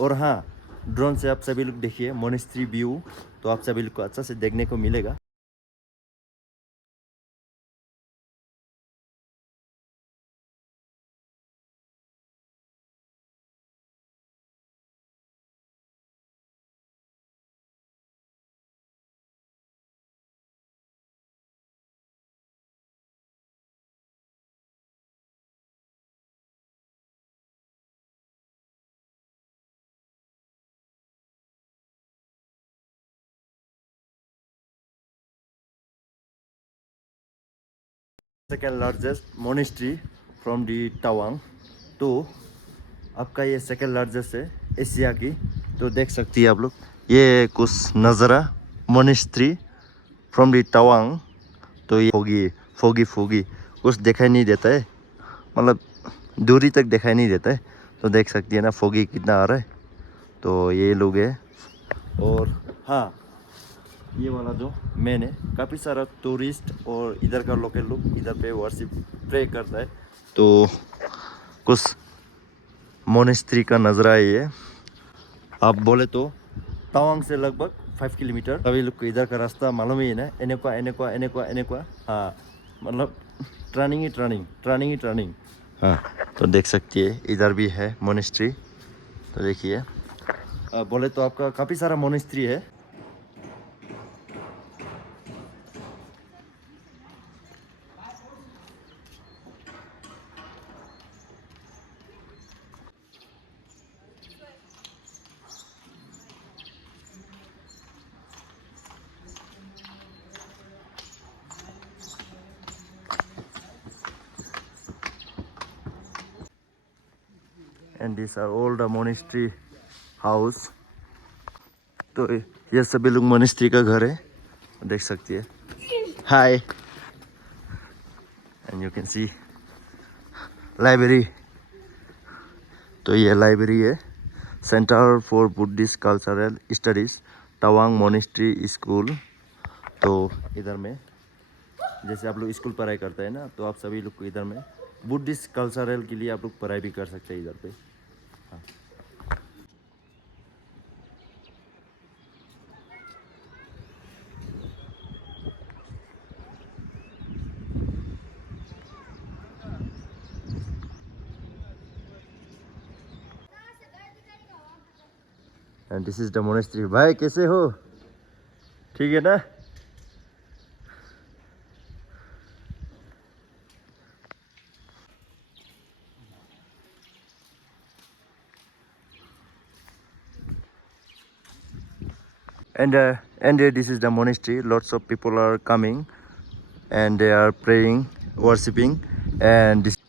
और हाँ, ड्रोन से आप सभी लोग देखिए मोनेस्ट्री व्यू, तो आप सभी लोग को अच्छा से देखने को मिलेगा। Second largest monastery from the Tawang. तो आपका ये सेकेंड लार्जेस्ट है एशिया की। तो देख सकती है आप लोग, ये कुछ नज़ारा मोनेस्ट्री फ्रॉम दी तवांग। तो ये फोगी फोगी फोगी कुछ दिखाई नहीं देता है, मतलब दूरी तक दिखाई नहीं देता है। तो देख सकती है ना फोगी कितना आ रहा है। तो ये लोग है। और हाँ, ये वाला जो मेन है, काफ़ी सारा टूरिस्ट और इधर का लोकल लोग इधर पे वर्शिप प्रे करता है। तो कुछ मोनेस्ट्री का नज़रा है ये। आप बोले तो तवांग से लगभग 5 किलोमीटर। सभी लोग को इधर का रास्ता मालूम ही है ना, एनेक्वा एनेक्वा एनेक्वा एनेक्वा। हाँ, मतलब ट्रनिंग ही ट्रनिंग, ट्रनिंग ही ट्रनिंग। हाँ, तो देख सकती है इधर भी है मोनेस्ट्री। तो देखिए, बोले तो आपका काफ़ी सारा मोनेस्ट्री है। And this are all the monastery house. तो ये सभी लोग मोनेस्ट्री का घर है, देख सकती है। Hi, and you can see library. तो ये लाइब्रेरी है, centre for Buddhist cultural studies Tawang monastery school. तो इधर में जैसे आप लोग स्कूल पढ़ाई करते हैं ना, तो आप सभी लोग को इधर में बुद्धिस्ट कल्चरल के लिए आप लोग पढ़ाई भी कर सकते हैं इधर पे। हाँ। And this is the monastery. भाई कैसे हो, ठीक है ना? And this is the monastery. Lots of people are coming and they are praying, worshipping, and this